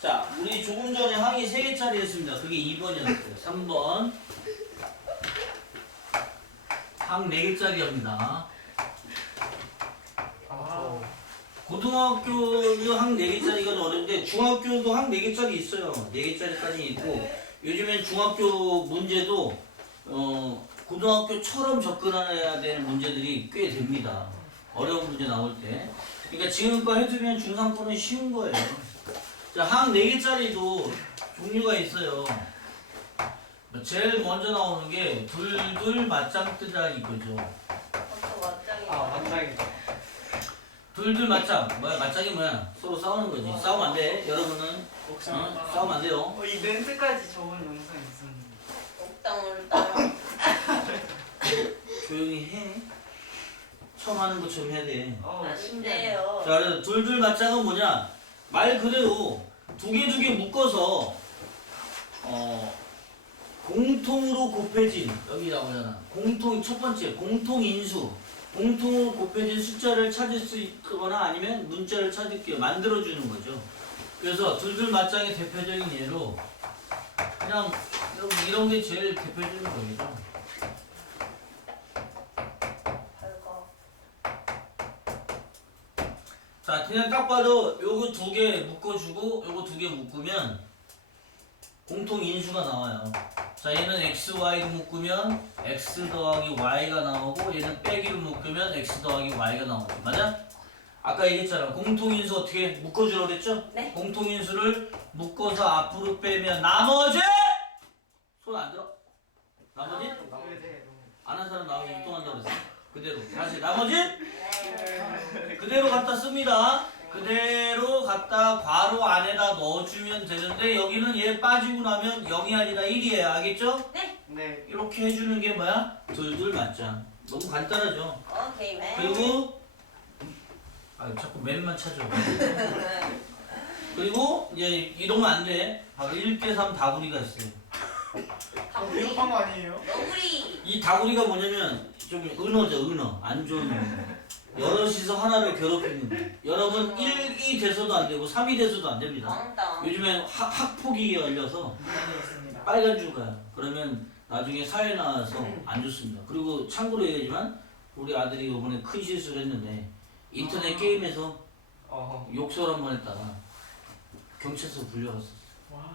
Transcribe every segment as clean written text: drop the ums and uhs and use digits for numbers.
자, 우리 조금 전에 항이 3개짜리 했습니다. 그게 2번이었어요. 3번. 항 4개짜리입니다. 고등학교도 항 4개짜리가 어려운데 중학교도 항 4개짜리 있어요. 4개짜리까지 있고 요즘엔 중학교 문제도 고등학교처럼 접근해야 되는 문제들이 꽤 됩니다. 어려운 문제 나올 때. 그러니까 지금껏 해두면 중3 거는 쉬운 거예요. 자, 항 4개짜리도 종류가 있어요. 제일 먼저 나오는 게 둘둘 맞짱 뜨자 이거죠. 또 맞짱이. 맞짱이다. 둘둘 맞짱. 뭐야? 맞짱이 뭐야? 서로 싸우는 거지. 싸우면 안 돼. 여러분은 싸우면 안 돼요. 이 멘트까지 적은 영상이 있었는데. 옥당울당. 조용히 해. 처음 하는 것처럼 해야 돼. 아닌데요. 자, 그래서 둘둘 맞짱은 뭐냐? 말 그대로 두 개 묶어서 공통으로 곱해진 여기 나오잖아. 첫 번째 공통 인수. 공통으로 곱해진 숫자를 찾을 수 있거나 아니면 문자를 찾을게요. 만들어주는 거죠. 그래서 둘둘 맞짱의 대표적인 예로 그냥 이런 게 제일 대표적인 거죠. 별거. 자, 그냥 딱 봐도 요거 2개 묶어주고 요거 2개 묶으면 공통 인수가 나와요. 자, 얘는 x, y로 묶으면 x 더하기 y가 나오고 얘는 빼기로 묶으면 x 더하기 y가 나오고 맞아? 아까 얘기했잖아. 공통인수 어떻게 묶어주라고 그랬죠? 네. 공통인수를 묶어서 앞으로 빼면 나머지! 손 안 들어? 나머지? 안 한 사람 나오면 유통한다고 그랬어. 그대로. 다시 나머지? 네. 그대로 갖다 씁니다. 그대로 갖다 괄호 안에다 넣어주면 되는데 여기는 얘 빠지고 나면 0이 아니라 1이에요. 알겠죠? 네. 네. 이렇게 해주는 게 뭐야? 둘둘 맞짱. 너무 간단하죠? 오케이, 맨. 그리고 자꾸 맨만 찾아. 그리고 이제 이러면 안 돼. 바로 1대3 다구리가 있어요. 다구리. 비겁한 거 아니에요? 너구리. 이 다구리가 뭐냐면 좀 은어죠, 은어. 안 좋은 은어. 여럿이서 하나를 괴롭히는 거예요. 여러분 1이 돼서도 안 되고 3이 돼서도 안 됩니다. 왕따. 요즘엔 학폭이 열려서 아니었습니다. 빨간 줄 가요. 그러면 나중에 사회 나와서 안 좋습니다. 그리고 참고로 얘기하지만 우리 아들이 이번에 큰 실수를 했는데 인터넷 게임에서 욕설 한 번 했다가 경찰서 불려갔었어. 와.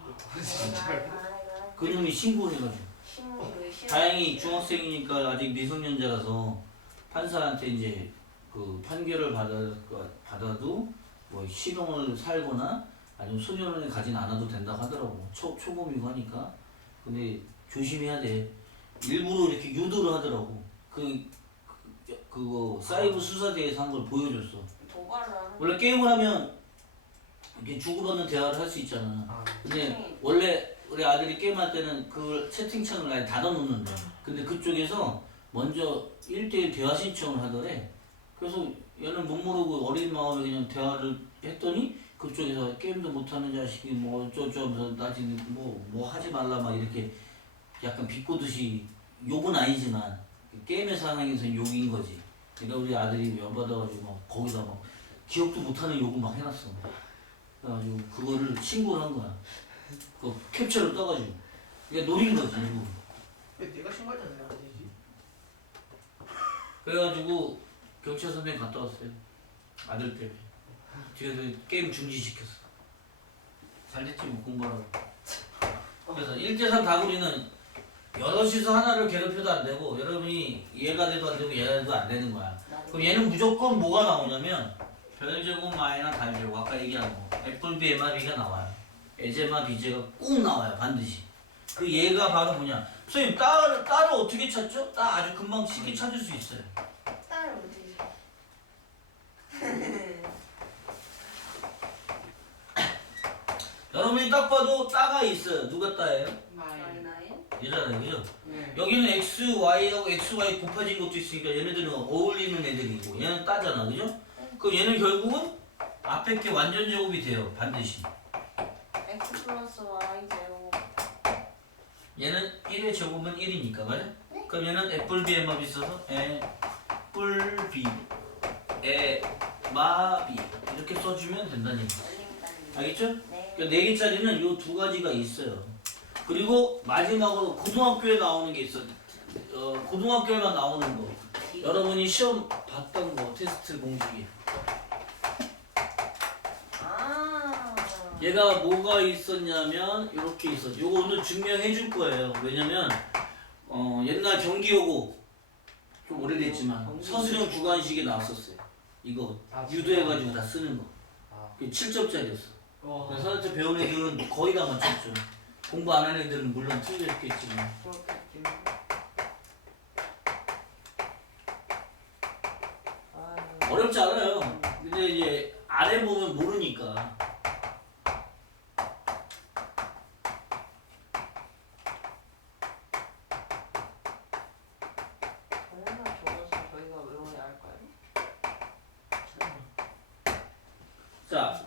그놈이 신고를 해가지고. 신문을 싫어. 다행히 중학생이니까 아직 미성년자라서 판사한테 이제 그 판결을 받아도 뭐 실형을 살거나 아니면 소년원에 가진 않아도 된다고 하더라고. 초범이고 하니까. 근데 조심해야 돼. 일부러 이렇게 유도를 하더라고. 그거 사이버 수사대에서 한 걸 보여줬어. 도발을 하는. 원래 게임을 하면 이렇게 주고받는 대화를 할 수 있잖아. 근데 원래 우리 아들이 게임할 때는 그걸 채팅창을 아예 닫아놓는데 근데 그쪽에서 먼저 1대1 대화 신청을 하더래. 그래서 얘는 못 모르고 어린 마음에 그냥 대화를 했더니 그쪽에서 게임도 못하는 자식이 뭐 어쩌면서 나중에 뭐 하지 말라 막 이렇게 약간 비꼬듯이 욕은 아니지만 게임의 상황에서 욕인 거지. 그러니까 우리 아들이 열받아가지고 막 거기다 막 기억도 못하는 욕을 막 해놨어. 그래가지고 그거를 신고를 한 거야. 그 캡처를 떠가지고. 그러니까 노린 거지 일부러. 왜 내가 신고했다 내가 안 되지? 그래가지고 경찰 선생님 갔다 왔어요. 아들 때문에. 뒤에서 게임 중지시켰어. 잘 됐지 뭐 공부하라고. 그래서 1대3 다구리는 여럿이서 하나를 괴롭혀도 안 되고 여러분이 얘가 돼도 안 되고 얘가 돼도 안 되는 거야. 그럼 얘는 무조건 뭐가 나오냐면 별제곱 마이너 달제곱 아까 얘기한 거 애플비 MRB가 나와요. 에제마 비제가 꼭 나와요. 반드시. 그 얘가 바로 뭐냐. 선생님 딸을 어떻게 찾죠? 딸 아주 금방 쉽게 찾을 수 있어요. 딸을 어디? 여러분이 딱 봐도 따가 있어요. 누가 따예요? 나인. 얘잖아요. 그죠? 네. 여기는 x, y하고 x, y 곱해진 것도 있으니까 얘네들은 어울리는 애들이고 얘는 따잖아. 그죠? 그럼 얘는 결국은 앞에 게 완전 제곱이 돼요. 반드시. x 플러스 y 제곱. 얘는 1의 제곱은 1이니까 맞아? 그럼 얘는 애플비 에마비 있어서 애플비 에마비 이렇게 써주면 된다니. 얼림단. 알겠죠? 네. 그러니까 4개짜리는 요 두 가지가 있어요. 그리고 마지막으로 고등학교에 나오는 게 있어. 고등학교에만 나오는 거. 여러분이 시험 봤던 거 테스트 공식이. 아. 얘가 뭐가 있었냐면 이렇게 있었죠. 요거 오늘 증명해 줄 거예요. 왜냐면 옛날 경기여고 좀 오래됐지만 서술형 주관식에 나왔었어요. 이거 유도해가지고 다 쓰는 거. 그게 7점짜리였어. 그래서 선생님 배운 애들은 거의 다 맞췄죠. 공부 안 하는 애들은 물론 틀렸겠지만. 어렵지 않아요. 근데 이제 안 해보면 모르니까. 정말 적어서 저희가 외워야 할까요? 자,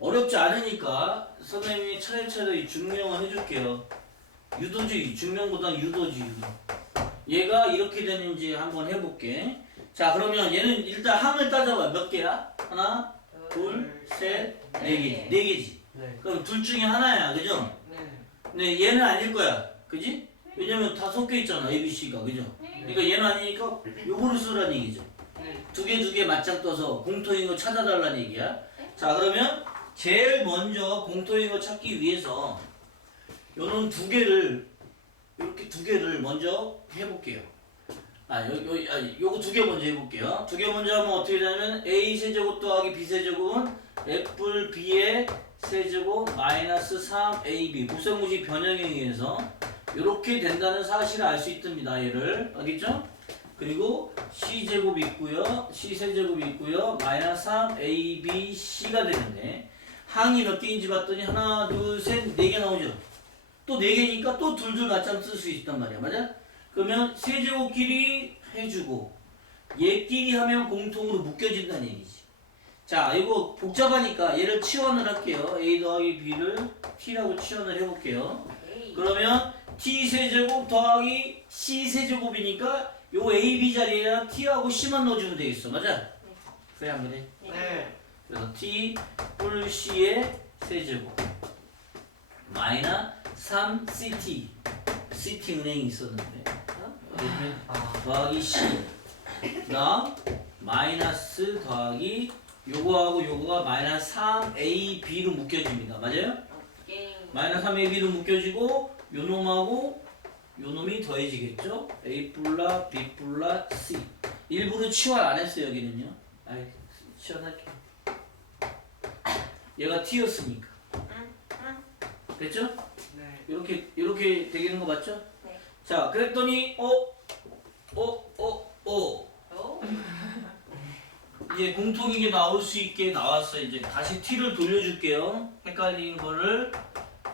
어렵지 않으니까 선생님이 차례차례 증명을 해줄게요. 유도지, 증명보다 유도지, 유도. 얘가 이렇게 되는지 한번 해볼게. 자, 그러면 얘는 일단 항을 따져봐. 몇 개야? 하나, 둘, 셋, 네 개. 네 개지. 네. 그럼 둘 중에 하나야, 그죠? 네. 근데 얘는 아닐 거야, 그지? 왜냐면 다 섞여 있잖아, A, B, C가, 그죠? 그러니까 얘는 아니니까 요거를 쓰라는 얘기죠. 네. 두 개 맞짱 떠서 공통인 거 찾아달라는 얘기야. 자, 그러면 제일 먼저 공통인 거 찾기 위해서 요런 두 개를 이렇게 두 개를 먼저 해볼게요. 요거 두 개 먼저 해볼게요. 두 개 먼저 하면 어떻게 되냐면 A 세제곱 더하기 B 세제곱은 애플 B의 세제곱 마이너스 3AB 곱셈무지 변형에 의해서 이렇게 된다는 사실을 알 수 있답니다. 얘를 알겠죠? 그리고 C제곱이 있고요. C세제곱이 있고요. 마이너스 3ABC가 되는데 항이 몇 개인지 봤더니 하나, 둘, 셋, 네 개 나오죠? 또 네 개니까 또 둘둘 맞짱 쓸 수 있단 말이야. 맞아? 그러면 세제곱끼리 해주고 얘끼리 하면 공통으로 묶여진다는 얘기지. 자, 이거 복잡하니까 얘를 치환을 할게요. A 더하기 B를 T라고 치환을 해볼게요. 그러면 T세제곱 더하기 C세제곱이니까 요 A, B 자리에 T하고 C만 넣어주면 되겠어. 맞아? 그래 안 그래? 네. 그래서 T 뿔 C의 세제곱 마이너스 3CT CT 은행이 있었는데 더하기 C 그다음 마이너스 더하기 요거하고 요거가 마이너스 3AB로 묶여집니다. 맞아요? 마이너스 3AB로 묶여지고 요놈하고 요놈이 더해지겠죠? A 플러 B 플러 C 일부러 치환 안 했어요. 여기는요. 아이 치환할게요. 얘가 T였으니까 됐죠? 네. 이렇게 되는 거 맞죠? 네. 자, 그랬더니 이제 공통이게 나올 수 있게 나왔어. 이제 다시 T를 돌려줄게요. 헷갈린 거를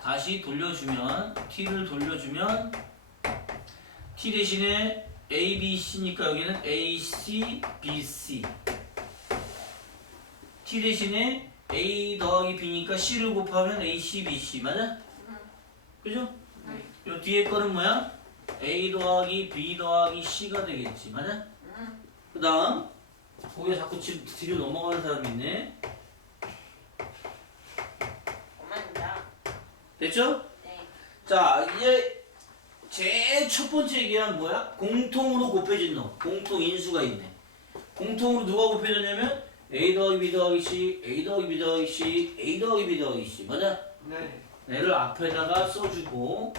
다시 돌려주면 T를 돌려주면 T 대신에 A, B, C니까 여기는 A, C, B, C. T 대신에 A 더하기 B니까 C를 곱하면 A, C, B, C. 맞아? 그죠? 네. 요 뒤에 거는 뭐야? A 더하기 B 더하기 C가 되겠지. 맞아? 그 다음 거기에 자꾸 지금 뒤로 넘어가는 사람이 있네. 됐죠? 네. 자, 이제 제일 첫 번째 얘기한 뭐야? 공통으로 곱해진 놈. 공통 인수가 있네. 공통으로 누가 곱해졌냐면 A 더하기 B 더하기 C, A 더하기 B 더하기 C, A 더하기 B 더하기 C. 맞아? 네. 얘를 앞에다가 써주고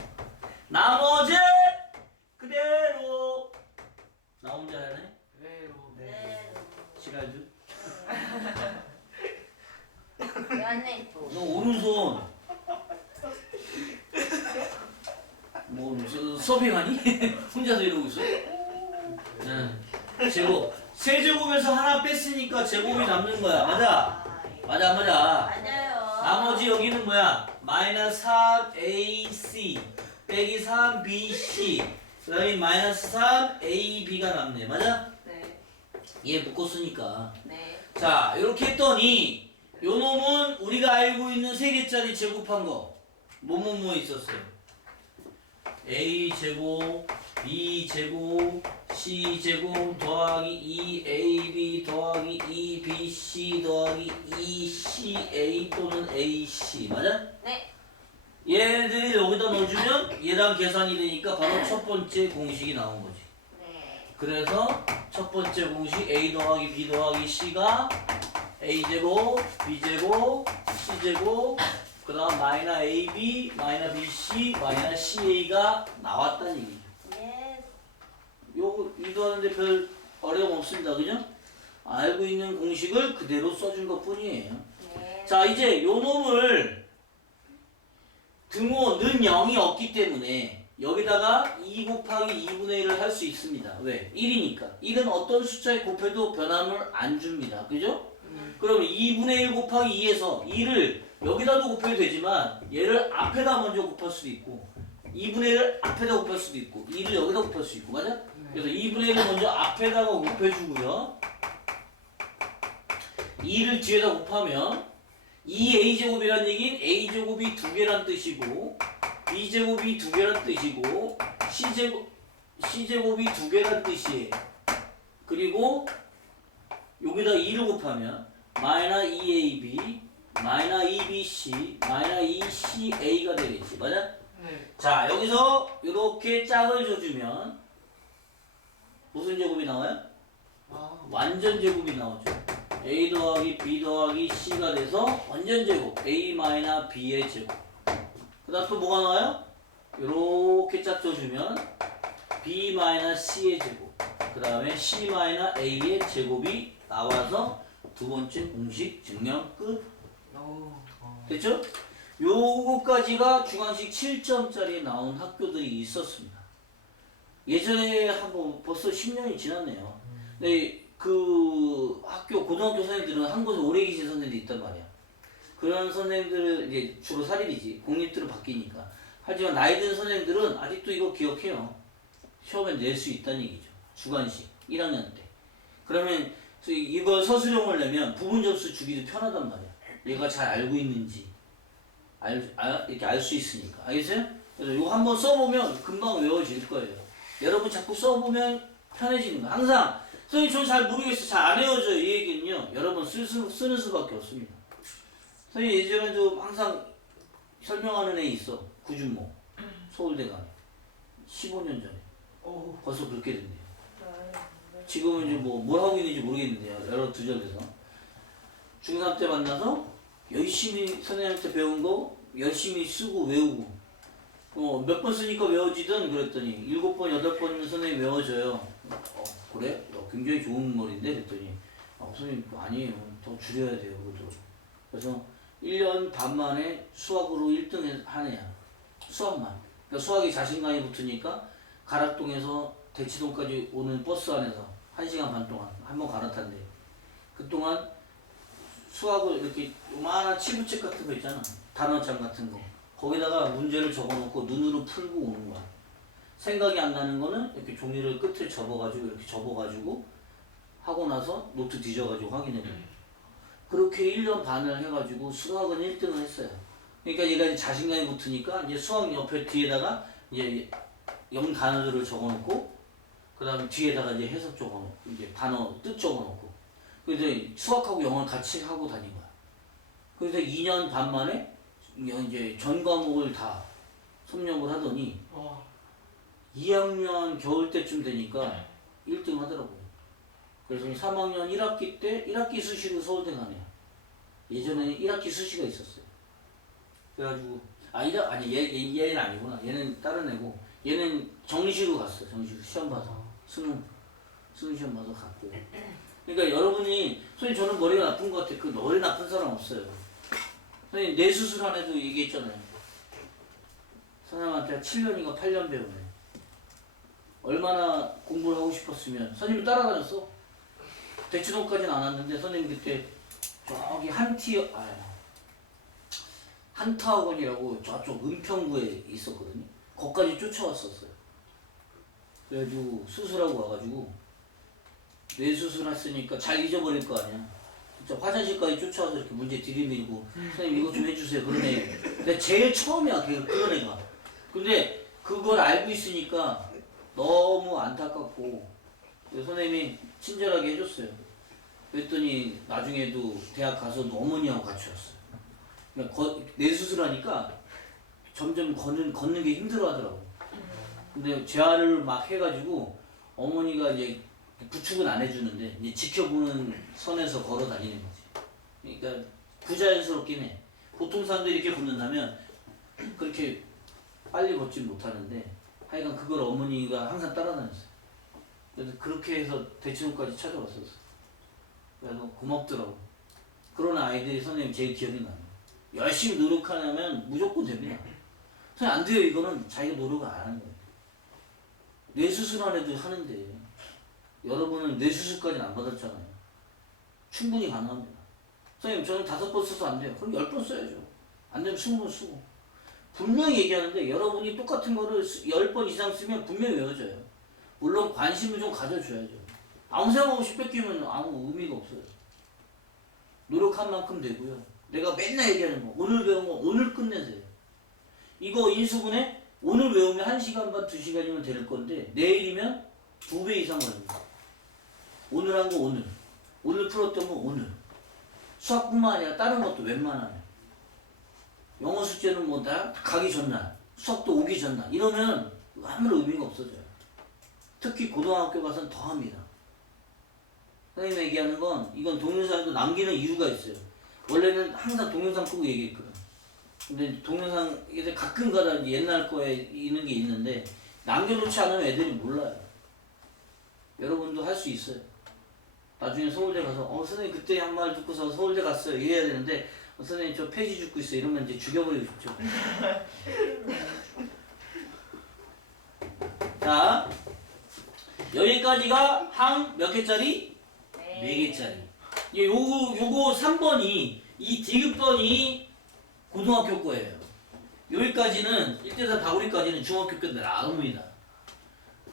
나머지 그대로 나 혼자 하네? 그래요. 네. 지랄주? 왜안내 너 오른손 뭐 서빙하니? 혼자서 이러고 있어? 응. 제곱 세제곱에서 하나 뺐으니까 제곱이 남는 거야. 맞아? 맞아 안 맞아? 맞아요. 나머지 여기는 뭐야? 마이너스 3AC 빼기 3BC 그 다음에 마이너스 3AB가 남네. 맞아? 네. 얘 묶었으니까. 네. 자, 이렇게 했더니 요 놈은 우리가 알고 있는 3개짜리 제곱한 거 뭐뭐뭐 있었어요. a제곱 b제곱 c제곱 더하기 2ab 더하기 2bc 더하기 2ca 또는 ac 맞아? 네. 얘네들이 여기다 넣어주면 얘랑 계산이 되니까 바로 첫 번째 공식이 나온 거지. 네. 그래서 첫 번째 공식 a 더하기 b 더하기 c가 a제곱 b제곱 c제곱 그 다음 마이너 ab 마이너 bc 마이너 ca가 나왔다는 얘기죠. 예. 요거 이도하는데 별 어려움 없습니다. 그죠? 알고 있는 공식을 그대로 써준 것 뿐이에요. 네. 자 이제 요 놈을 등호는 0이 없기 때문에 여기다가 2 곱하기 2분의 1을 할 수 있습니다. 왜? 1이니까. 1은 어떤 숫자에 곱해도 변함을 안 줍니다. 그죠? 그럼 2분의 1 곱하기 2에서 2를 여기다도 곱해도 되지만 얘를 앞에다 먼저 곱할 수도 있고 2분의 1을 앞에다 곱할 수도 있고 2를 여기다 곱할 수도 있고 맞아? 그래서 2분의 1을 먼저 앞에다가 곱해주고요. 2를 뒤에다 곱하면 2a제곱이란 얘기는 a제곱이 2개란 뜻이고 b제곱이 2개란 뜻이고 c제곱이 2개란 뜻이에요. 그리고 여기다 2를 곱하면 마이너 2ab 마이너 2bc 마이너 2ca가 되겠지 맞아? 네. 자 여기서 이렇게 짝을 줘주면 무슨 제곱이 나와요? 아. 완전 제곱이 나오죠. a 더하기 b 더하기 c가 돼서 완전 제곱 a 마이너 b의 제곱. 그 다음 또 뭐가 나와요? 이렇게 짝 줘주면 b 마이너 c의 제곱. 그 다음에 c 마이너 a의 제곱이 나와서 두 번째 공식 증명 끝. 됐죠? 요거까지가 중앙식 7점짜리에 나온 학교들이 있었습니다. 예전에 한번 벌써 10년이 지났네요. 근데 그 학교 고등학교 선생님들은 한 곳에 오래 계신 선생님들이 있단 말이야. 그런 선생님들은 이제 주로 사립이지. 공립들은 바뀌니까. 하지만 나이 든 선생님들은 아직도 이거 기억해요. 시험에 낼 수 있다는 얘기죠. 주관식 1학년 때. 그러면 이걸 서술형을 내면 부분 접수 주기도 편하단 말이야. 얘가 잘 알고 있는지 이렇게 알 수 있으니까. 알겠어요? 그래서 이거 한번 써보면 금방 외워질 거예요. 여러분 자꾸 써보면 편해지는 거야. 항상 선생님 저 잘 모르겠어. 잘 안 외워져요. 이 얘기는요. 여러분 쓰는 수밖에 없습니다. 선생님 예전에도 항상 설명하는 애 있어. 구준모. 서울대 가네. 15년 전에. 오. 벌써 그렇게 됐네요. 지금은 이제 뭘 하고 있는지 모르겠는데요. 여러 두절돼서. 중3 때 만나서 열심히 선생님한테 배운 거 열심히 쓰고 외우고 몇 번 쓰니까 외워지든 그랬더니 7번, 8번이면 선생님 외워져요. 그래? 굉장히 좋은 머리인데 그랬더니 선생님 아니에요. 더 줄여야 돼요. 그러더라고. 그래서 1년 반 만에 수학으로 1등 하네요. 수학만. 그러니까 수학이 자신감이 붙으니까 가락동에서 대치동까지 오는 버스 안에서 1시간 반 동안 한 번 갈아탄대. 그동안 수학을 이렇게 요만한 치부책 같은 거 있잖아. 단어장 같은 거. 거기다가 문제를 적어놓고 눈으로 풀고 오는 거야. 생각이 안 나는 거는 이렇게 종이를 끝을 접어가지고 이렇게 접어가지고 하고 나서 노트 뒤져가지고 확인해 줘요. 그렇게 1년 반을 해가지고 수학은 1등을 했어요. 그러니까 얘가 이제 자신감이 붙으니까 이제 수학 옆에 뒤에다가 이제 영 단어들을 적어놓고 그 다음에 뒤에다가 이제 해석 적어놓고 이제 단어 뜻 적어놓고 그래서 수학하고 영어를 같이 하고 다닌 거야. 그래서 2년 반 만에 이제 전 과목을 다 섭렵을 하더니 2학년 겨울 때쯤 되니까 1등 하더라고요. 그래서 3학년 1학기 때 1학기 수시로 서울대 가네요. 예전에는 1학기 수시가 있었어요. 그래가지고 얘는 아니구나. 얘는 다른 애고 얘는 정시로 갔어. 정시로 시험 봐서 수능 시험 봐서 갔고. 그러니까 여러분이 선생님 저는 머리가 나쁜 것 같아. 그 머리 나쁜 사람 없어요. 선생님 뇌 수술한 애도 얘기했잖아요. 선생님한테 7년인가 8년 배우네. 얼마나 공부를 하고 싶었으면 선생님이 따라다녔어. 대치동까지는 안 왔는데 선생님 그때 저기 한타학원이라고 저쪽 은평구에 있었거든요. 거기까지 쫓아왔었어요. 그래가지고 수술하고 와가지고 뇌 수술했으니까 잘 잊어버릴 거 아니야. 진짜 화장실까지 쫓아와서 이렇게 문제 들이밀고 선생님 이거 좀 해주세요. 그런 애. 근데 제일 처음이야 그런 애가. 근데 그걸 알고 있으니까 너무 안타깝고 선생님이 친절하게 해줬어요. 그랬더니 나중에도 대학 가서도 어머니하고 같이 왔어요. 그러니까 뇌 수술하니까 점점 걷는 게 힘들어하더라고. 근데 재활을 막 해가지고 어머니가 이제 부축은 안 해주는데 이제 지켜보는 선에서 걸어 다니는 거지. 그러니까 부자연스럽긴 해. 보통 사람들이 이렇게 걷는다면 그렇게 빨리 걷지 못하는데 하여간 그걸 어머니가 항상 따라다녔어요. 그래서 그렇게 해서 대치동까지 찾아왔었어. 그래서 고맙더라고. 그런 아이들이 선생님 제일 기억이 나요. 열심히 노력하면 무조건 됩니다. 선생님 안 돼요. 이거는 자기가 노력을 안 하는 거예요. 뇌수술한 애도 하는데 여러분은 뇌수술까지는 안 받았잖아요. 충분히 가능합니다. 선생님 저는 5번 써서 안 돼요. 그럼 10번 써야죠. 안 되면 20번 쓰고. 분명히 얘기하는데 여러분이 똑같은 거를 10번 이상 쓰면 분명히 외워져요. 물론 관심을 좀 가져줘야죠. 아무 생각 없이 뺏기면 아무 의미가 없어요. 노력한 만큼 되고요. 내가 맨날 얘기하는 거 오늘 배운 거 오늘 끝내세요. 이거 인수분해 오늘 외우면 1시간 반 2시간이면 될 건데 내일이면 2배 이상 걸립니다. 오늘 한 거 오늘 풀었던 거 오늘. 수학뿐만 아니라 다른 것도 웬만하면 영어 숙제는 뭐 다 가기 전날 수학도 오기 전날 이러면 아무런 의미가 없어져요. 특히 고등학교 가서는 더 합니다. 선생님이 얘기하는 건 이건 동영상에도 남기는 이유가 있어요. 원래는 항상 동영상 끄고 얘기했거든. 근데 동영상 이제 가끔 가다 옛날 거에 있는 게 있는데 남겨놓지 않으면 애들이 몰라요. 여러분도 할 수 있어요. 나중에 서울대 가서 선생님 그때 한 말 듣고서 서울대 갔어요 이래야 되는데 선생님 저 폐지 죽고 있어요 이러면 이제 죽여버리고 싶죠. 자 여기까지가 항 몇 개짜리? 4개짜리. 요거 3번이 이 디귿번이 고등학교 거예요. 여기까지는 1대3 다구리까지는 중학교 때 나옵니다.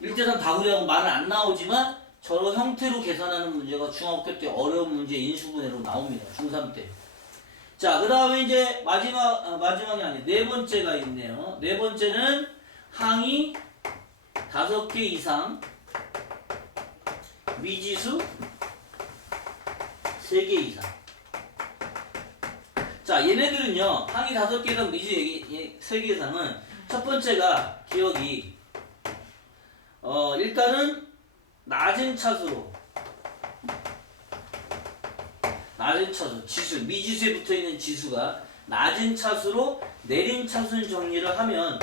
1대3 다구리하고 말은 안 나오지만 저런 형태로 계산하는 문제가 중학교 때 어려운 문제 인수분해로 나옵니다. 중3 때. 자, 그 다음에 이제 마지막이 아니에요. 네 번째가 있네요. 네 번째는 항이 5개 이상, 미지수 3개 이상. 자, 얘네들은요, 항이 5개 이상, 미지수 3개 이상은 첫 번째가 기억이, 일단은 낮은 차수로, 지수, 미지수에 붙어 있는 지수가 낮은 차수로 내림차순 정리를 하면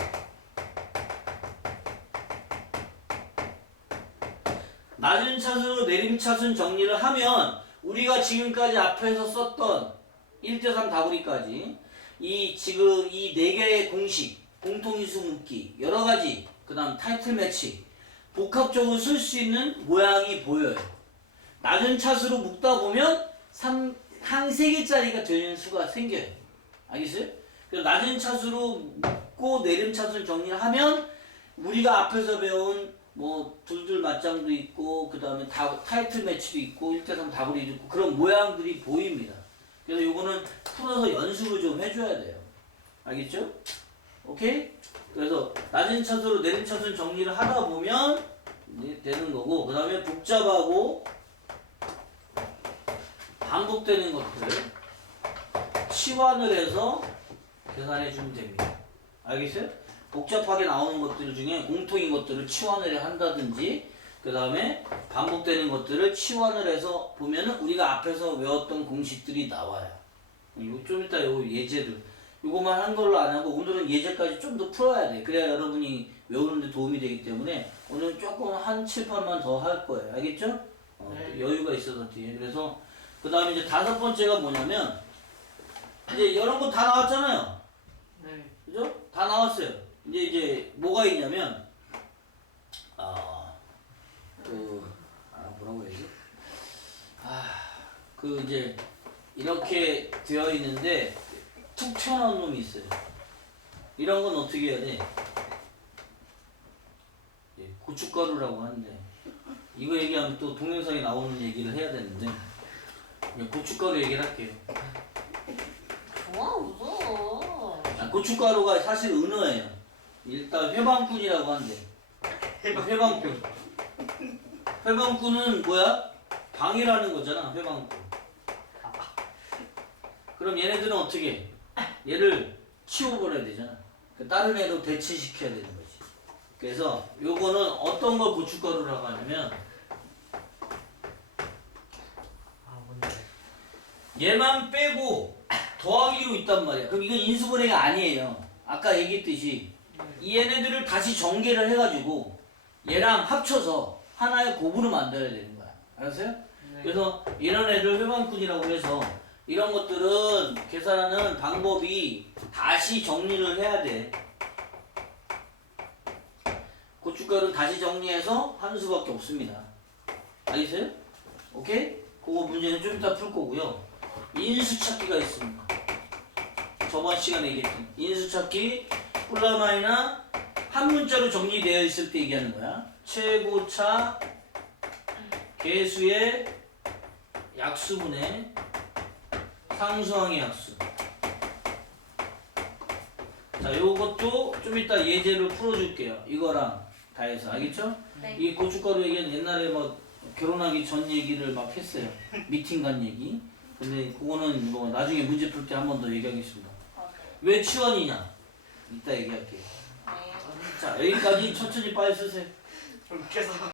낮은 차수로 내림차순 정리를 하면 우리가 지금까지 앞에서 썼던 1대3 다구리까지 지금 이 4개의 공식, 공통인수 묻기, 여러가지, 그 다음 타이틀 매치 복합적으로 쓸 수 있는 모양이 보여요. 낮은 차수로 묶다 보면 항 3개짜리가 되는 수가 생겨요. 알겠어요? 그래서 낮은 차수로 묶고 내림 차수를 정리를 하면 우리가 앞에서 배운 뭐 둘둘 맞짱도 있고 그 다음에 타이틀 매치도 있고 1대3 다구리도 있고 그런 모양들이 보입니다. 그래서 요거는 풀어서 연습을 좀 해줘야 돼요. 알겠죠? 오케이? 그래서 낮은 차수로 내림 차수를 정리를 하다 보면 되는 거고 그 다음에 복잡하고 반복되는 것들 치환을 해서 계산해 주면 됩니다. 알겠어요? 복잡하게 나오는 것들 중에 공통인 것들을 치환을 한다든지 그 다음에 반복되는 것들을 치환을 해서 보면은 우리가 앞에서 외웠던 공식들이 나와요. 좀 이따 요 예제들 요거만 한 걸로 안 하고 오늘은 예제까지 좀 더 풀어야 돼. 그래야 여러분이 외우는데 도움이 되기 때문에 오늘 조금 한 7판만 더 할 거예요. 알겠죠? 네. 여유가 있어서 뒤에. 그래서 그 다음에 이제 5번째가 뭐냐면 이제 이런 거 다 나왔잖아요. 네. 그죠? 다 나왔어요. 이제 뭐가 있냐면 뭐라고 해야지? 이제 이렇게 되어 있는데 툭 튀어나온 놈이 있어요. 이런 건 어떻게 해야 돼? 고춧가루라고 하는데 이거 얘기하면 또 동영상에 나오는 얘기를 해야 되는데 고춧가루 얘기를 할게요. 좋아 웃어. 고춧가루가 사실 은어예요. 일단 회방꾼이라고 한대. 회방꾼. 회방꾼은 뭐야? 방이라는 거잖아. 회방꾼. 그럼 얘네들은 어떻게 해? 얘를 치워버려야 되잖아. 그러니까 다른 애로 대체시켜야 되는 거지. 그래서 요거는 어떤 걸 고춧가루라고 하냐면 뭔데? 얘만 빼고 더하기로 있단 말이야. 그럼 이건 인수분해가 아니에요. 아까 얘기했듯이 이 얘네들을 다시 전개를 해가지고 얘랑 합쳐서 하나의 곱으로 만들어야 되는 거야. 알았어요? 네. 그래서 이런 애들 회방꾼이라고 해서 이런 것들은 계산하는 방법이 다시 정리를 해야 돼. 고춧가루는 다시 정리해서 하는 수밖에 없습니다. 알겠어요? 오케이? 그거 문제는 좀 이따 풀 거고요. 인수찾기가 있습니다. 저번 시간에 얘기했던 인수찾기 플러마이나 한 문자로 정리되어 있을 때 얘기하는 거야. 최고차 개수의 약수분의 상수항의 약수. 자, 요것도 좀 이따 예제를 풀어줄게요. 이거랑 다 해서. 알겠죠? 네. 이 고춧가루 얘기는 옛날에 뭐 결혼하기 전 얘기를 막 했어요. 미팅 간 얘기. 근데 그거는 뭐 나중에 문제 풀 때 한 번 더 얘기하겠습니다. 왜 치원이냐? 이따 얘기할게요. 네. 자, 여기까지 천천히 빨리 쓰세요. 웃겨서.